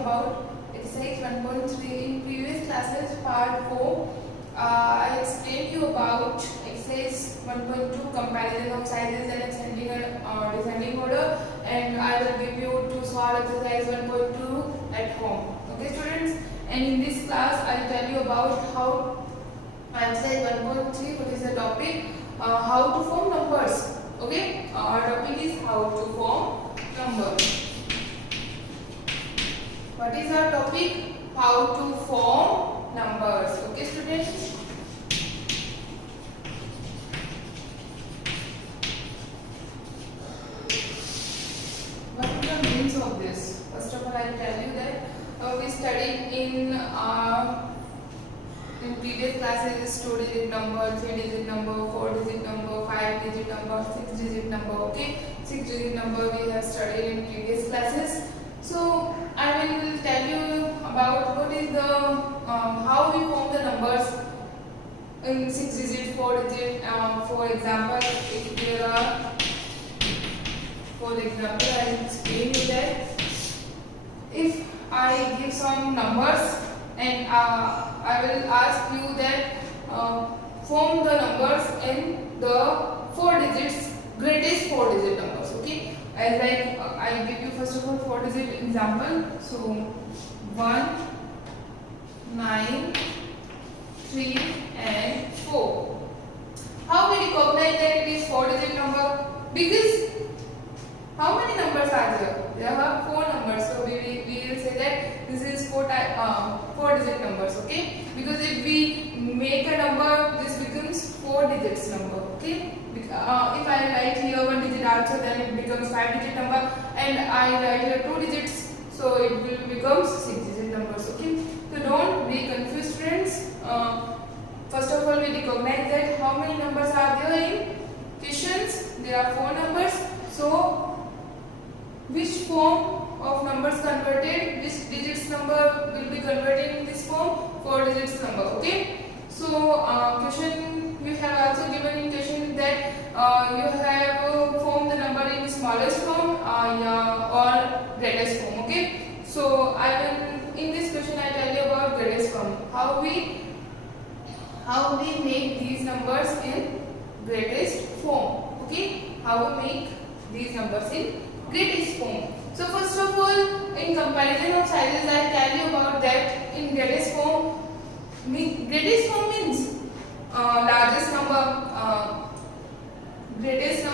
about exercise 1.3 in previous classes part 4. I explained you about exercise 1.2 comparison of sizes and ascending and descending order, and I will give you to solve exercise 1.2 at home. Okay students, and in this class I will tell you about how exercise 1.3, what is the topic, how to form numbers. Okay, our topic is how to form numbers. What is our topic? How to form numbers. Okay students. What is the means of this? First of all, I will tell you that we studied in previous classes 2-digit number, 3-digit number, 4-digit number, 5-digit number, 6-digit number. Okay, 6-digit number we have studied in previous classes. So I will tell you about what is the how we form the numbers in 6-digit, 4-digit. For example, if there are, for example, I will explain you that if I give some numbers and I will ask you that form the numbers in the 4 digits, greatest 4-digit numbers. Okay, as I give you first of all 4-digit example. So 1, 9, 3 and 4. How we recognize that it is 4-digit number? Because how many numbers are there? There are 4 numbers. So we will say that this is 4-digit numbers. Okay, because if we make a number, this becomes 4 digits number. Okay, if I write here 1 digit also, then it becomes 5-digit number, and I write here 2 digits, so it will become 6-digit numbers. Okay, so don't be confused friends. First of all, we recognize that how many numbers are there in questions. There are 4 numbers. So which form of numbers converted, which digits number will be converted in this form? 4 digits number. Okay, so question you have also given in question that you have formed the number in smallest form or greatest form. Okay, so I will, in this question I tell you about greatest form, how we make these numbers in greatest form. Okay, how we make these numbers in greatest form. So first of all, in comparison of sizes, I tell you about that in greatest form. Greatest form means largest number, greatest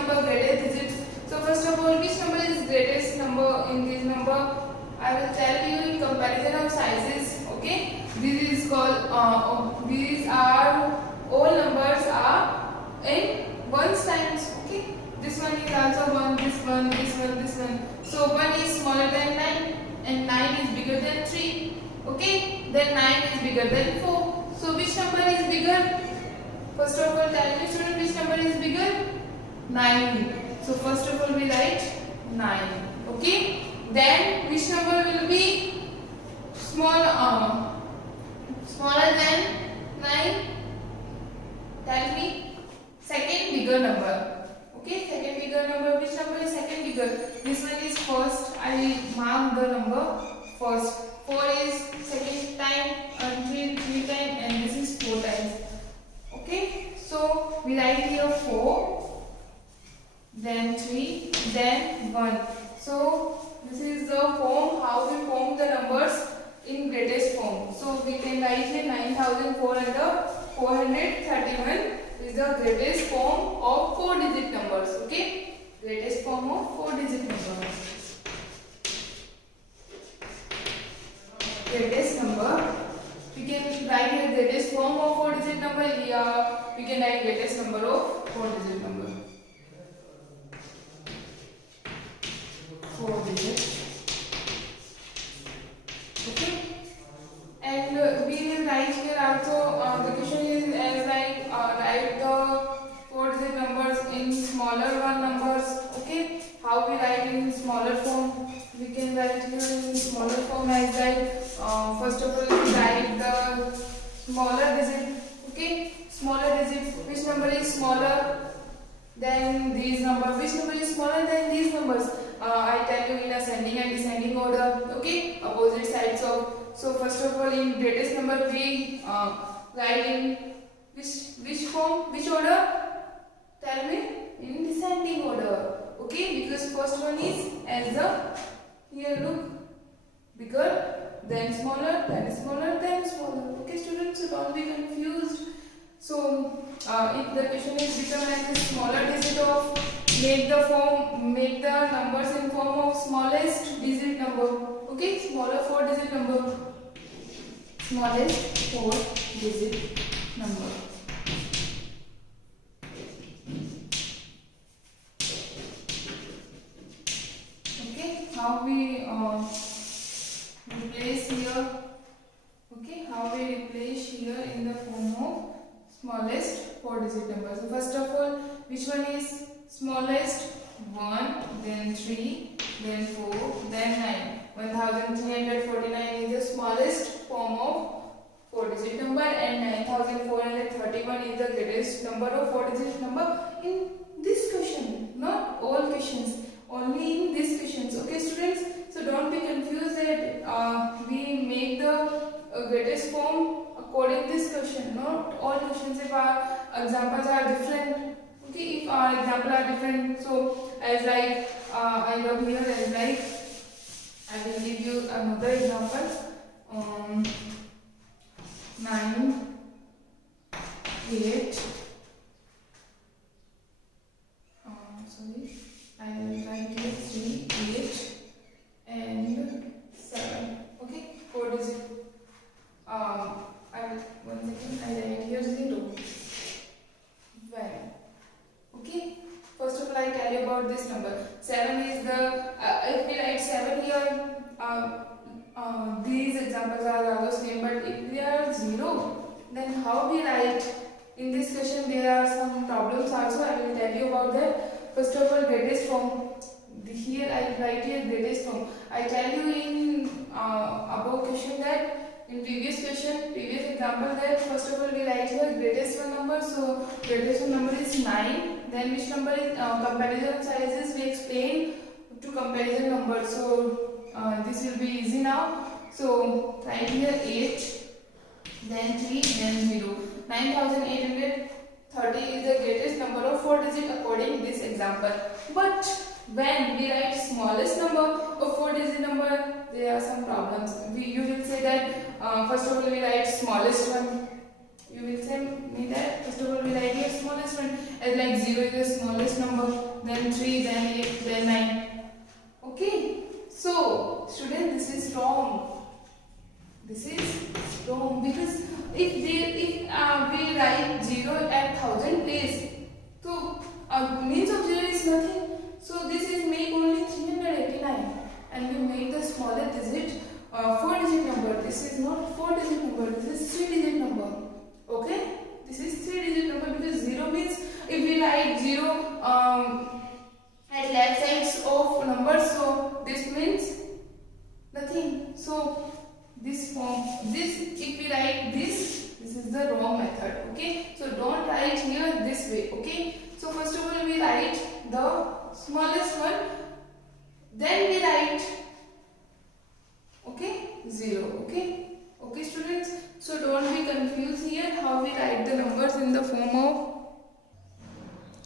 digits. So first of all, which number is greatest number in this number? I will tell you in comparison of sizes. Okay, this is called these are all numbers are in ones times. Okay, this one is also 1, this one, this one, this one. So 1 is smaller than 9 and 9 is bigger than 3. Okay, then 9 is bigger than 4. So which number is bigger? First of all, tell me student, which number is bigger? 9. So first of all we write 9. Okay, then which number will be smaller than 9? Tell me. Second bigger number. Okay, second bigger number. Which number is second bigger? This one is first. I mark the number first. 4 is second time, and 3 times, and this is 4 times. Okay, so we write here 4, then 3, then 1. So this is the form, how we form the numbers in greatest form. So we can write here 9431 is the greatest form of 4-digit numbers. Okay, greatest form of 4-digit numbers. Greatest number, we can write here greatest form of 4-digit number. Yeah, we can write greatest number of 4-digit number. 4 digits. Okay, and we will write here also. The question is as like write the 4-digit numbers in smaller one numbers. Okay, how we write in smaller form? We can write here in smaller form as like first of all we write the smaller digit. Okay, smaller digit. Which number is smaller than these numbers? Which number is smaller than these numbers? I tell you in ascending and descending order. Okay, opposite side So first of all, in greatest number we write in which form, which order? Tell me. In descending order. Okay, because first one is as the, here look, bigger, then smaller, then smaller, then smaller. Okay students, so don't be confused. So if the question is determine the smaller digit of, make the numbers in form of smallest digit number. Okay, smaller 4-digit number, smallest 4-digit number. Okay, how we replace here? Okay, how we replace here in the form of smallest 4-digit number. So first of all, which one is smallest? 1, then 3, then 4, then 9. 1349 is the smallest form of 4-digit number, and 9431 is the greatest number of 4-digit number in this question. Not all questions, only in these questions. Okay students, so don't be confused that we make the greatest form according to this question. Not all questions, if our examples are different. Okay, if our examples are different, so as like I love here as like I will give you another example. 9, 8. Sorry, I will write here 3, 8, and 7. Okay, 4 digit. One second, I write here 0. When? Okay, first of all, I tell you about this number. 7 is the, if we write 7 here, these examples are also same, but if we are 0, then how we write? In this question, there are some problems also. I will tell you about that. First of all, greatest form. Here I write here greatest form. I tell you in above question that, in previous example, that first of all we write here greatest one number. So greatest one number is 9. Then which number is comparison sizes? We explain to comparison numbers. So this will be easy now. So write here 8, then 3, then 0. 9830 is the greatest number of 4-digit according to this example. But when we write smallest number of 4-digit number, there are some problems. You will say that first of all we write smallest one. You will say me that first of all we write here smallest one, as like 0 is the smallest number, then 3, then 8, then 9. Okay, so student, this is wrong. This is wrong, because if we write 0 at 1000 place, so means of 0 is nothing. So this is make only 389, and we make the smaller digit 4-digit number. This is not 4-digit number, this is 3-digit number. Okay, this is 3-digit number, because 0 means, if we write 0 at left sides of numbers, so this means nothing. So this form, this, if we write this is the wrong method. Okay, so don't write here this way. Okay, so first of all we write the smallest one, then we write 0. Okay students, so don't be confused here how we write the numbers in the form of.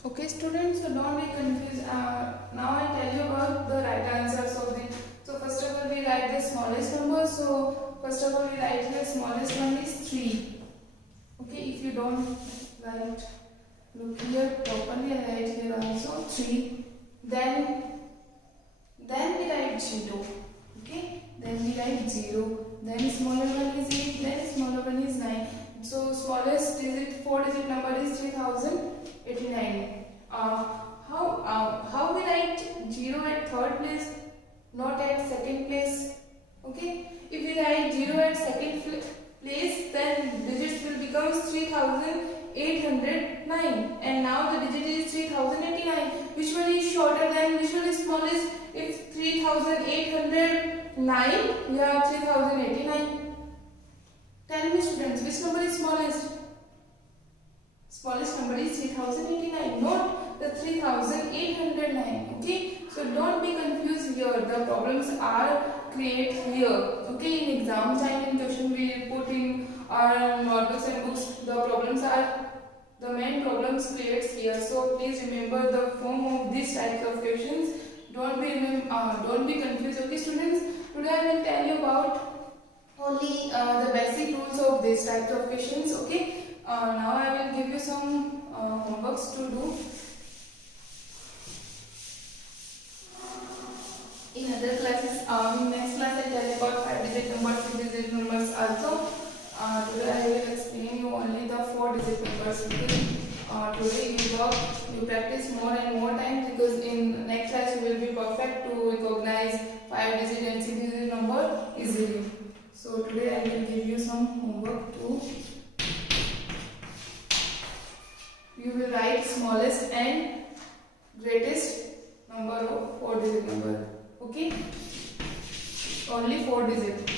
Okay students, so don't be confused. Now I tell you about the right answers of the. So first of all we write the smallest number. So first of all we write here smallest one is 3. Okay, if you don't write, look here properly, I write here also 3. Then we write 0. Okay, then we write 0. Then smaller one is 8. Then smaller one is 9. So smallest digit 4-digit number is 3089. How we write 0 at third place, not at second place? Okay, if we write 0 at second place, then digits will become 3809, and now the digit is 3089. Which one is shorter than, which one is smallest? If 3809, we have 3089. Tell me students, which number is smallest? Smallest number is 3089, not the 3809. Okay, so don't be confused here. The problems are create here. Okay, in exam time in question we put in our notebooks and books. The problems are the main problems creates here. So please remember the form of these types of questions. Don't be confused. Okay, students. Today I will tell you about only the basic rules of these types of questions. Okay. Now I will give you some homeworks to do. In other classes, in next class I tell you about 5-digit numbers, 6-digit numbers also. Today I will explain you only the 4-digit numbers. Okay. Today you practice more and more times, because in next class you will be perfect to recognize 5-digit and 6-digit number easily. So today I will give you some homework too. You will write smallest and greatest number of 4-digit number. Okay, only 4 digits.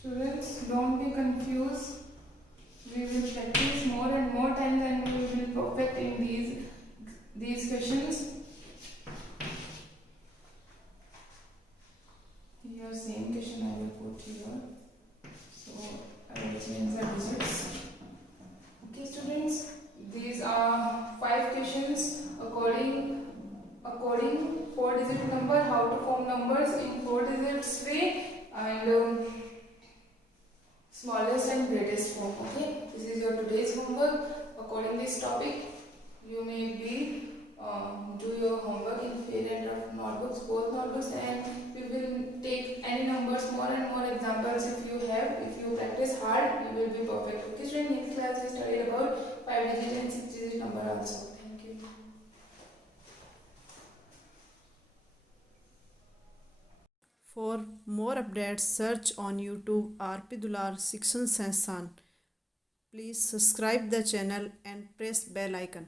Students, don't be confused. We will practice more and more times, and we will be perfect in these questions. Here same question I will put here. So I will change the digits. Okay, students, these are 5 questions according 4-digit number, how to form numbers in 4 digits way, and smallest and greatest form. Okay, this is your today's homework. According this topic, you may be do your homework in parent of notebooks, both notebooks, and we will take any numbers, more and more examples. If you practice hard, you will be perfect. Okay, so in next class we studied about 5-digit and 6-digit number also. Thank you. For more updates, search on YouTube RP Dular Section Sansan. Please subscribe the channel and press bell icon.